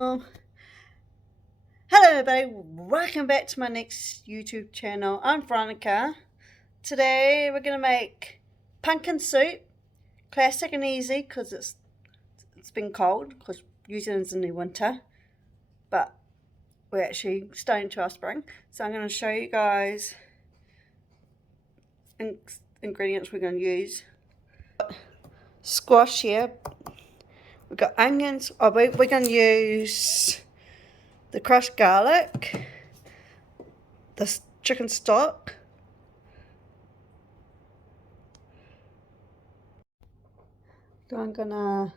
Um, Hello everybody, welcome back to my next YouTube channel. I'm Veronica. Today we're going to make pumpkin soup, classic and easy because it's been cold because New Zealand's in the winter, but we're actually starting to our spring. So I'm going to show you guys ingredients we're going to use. Squash here, we've got onions, we're going to use the crushed garlic, the chicken stock, so I'm gonna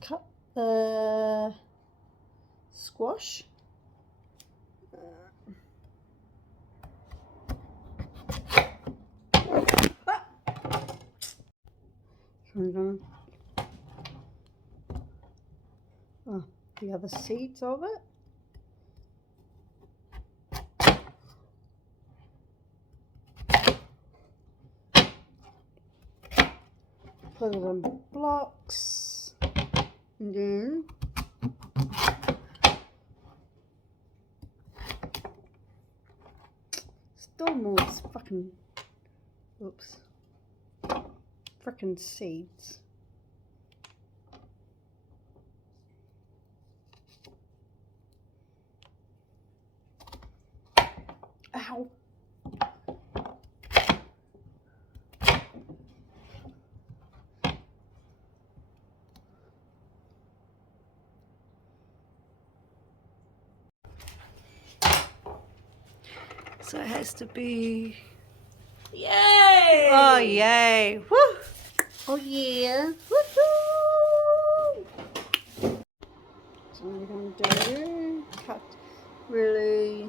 cut the squash. So I'm gonna the other seeds of it. Put it in blocks, and then still more frickin' seeds. Ow. So it has to be. Yay! Oh yay! Woo! Oh yeah! Woohoo! So what we're gonna do, cut really.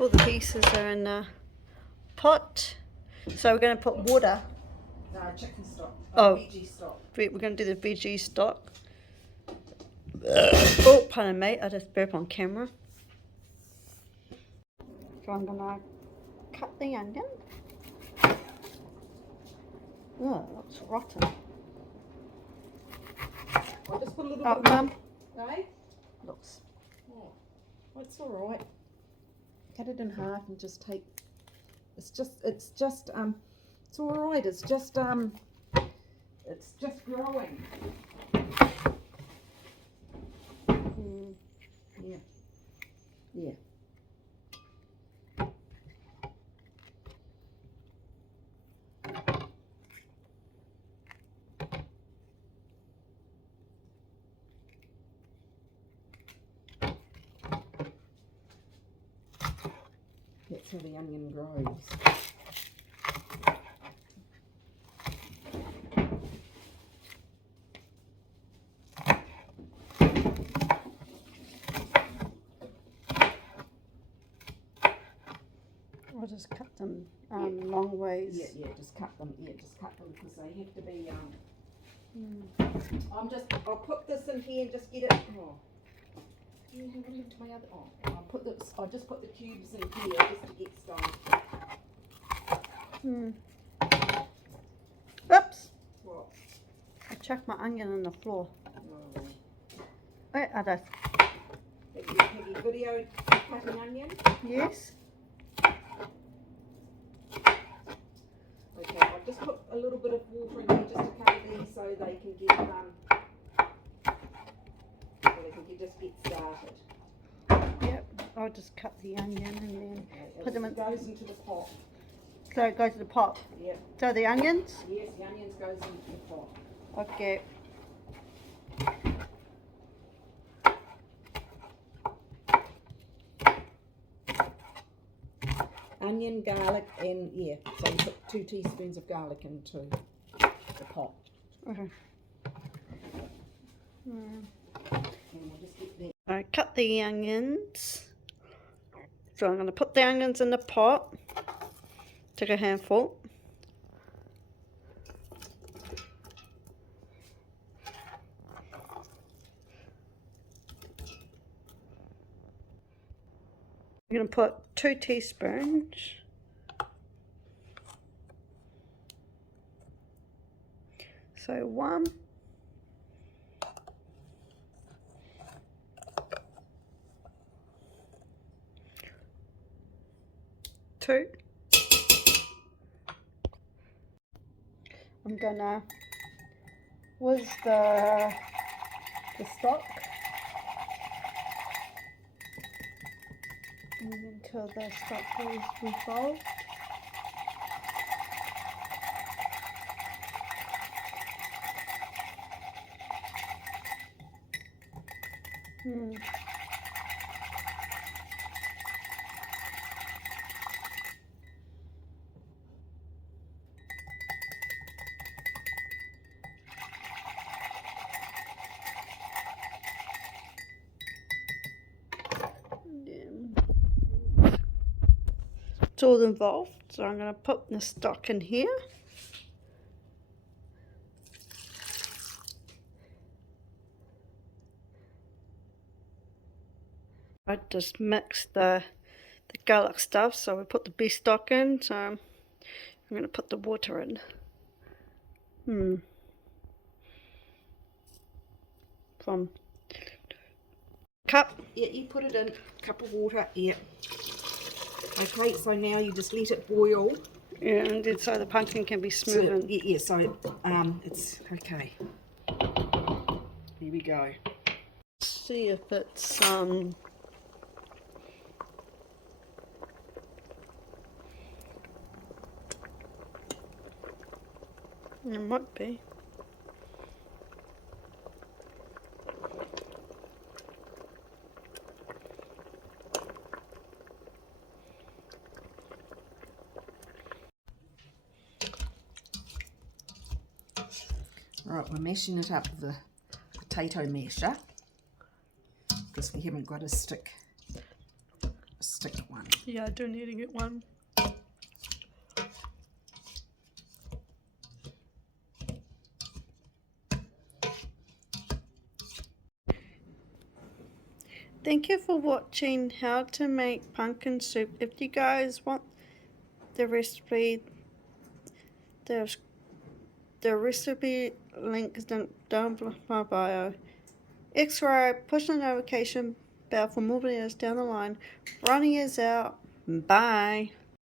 All the pieces are in the pot. So we're going to put water. No, chicken stock. Veggie stock. We're going to do the veggie stock. Oh, pardon me, I just burp on camera. So I'm going to cut the onion. Oh, it looks rotten. I'll just put a little Oh, bit Mum. Right? Looks. Oh, it's all right. Cut it in half and just take. It's all right. It's just growing. Yeah. Yeah. That's how the onion grows. I'll just cut them long ways. Yeah, just cut them. Yeah, just cut them because they have to be. I'll put this in here and just get it. Oh. To my other. Oh, I'll just put the cubes in here just to get started. Oops! What? I chucked my onion on the floor. Oh. Wait, I just. Have you videoed cutting onion? Yes. Okay, I'll just put a little bit of water in here just to cover these so they can get just get started. Yep. I'll just cut the onion and then put them in. It goes into the pot. So it goes to the pot. Yep. So the onions? Yes, the onions goes into the pot. Okay. onion, garlic, and yeah, so you put 2 teaspoons of garlic into the pot. Okay. And we'll just get that. I cut the onions. So I'm going to put the onions in the pot. Take a handful. I'm going to put 2 teaspoons. So 1. 2. I'm gonna whiz the stock until the stock is revolved. It's all involved, so I'm going to put the stock in here. I just mixed the garlic stuff, so we put the beef stock in, so I'm going to put the water in. From cup. Yeah, you put it in, a cup of water, yeah. Okay, so now you just let it boil. Yeah, and then so the pumpkin can be smooth. So, yeah, so it's okay. Here we go. See if it's it might be. Right, we're mashing it up with the potato masher because we haven't got a stick one. Yeah, I do need to get one. Thank you for watching how to make pumpkin soup. If you guys want the recipe, the recipe link is down below my bio. Subscribe, push the notification bell for more videos down the line. Ronnie is out. Bye.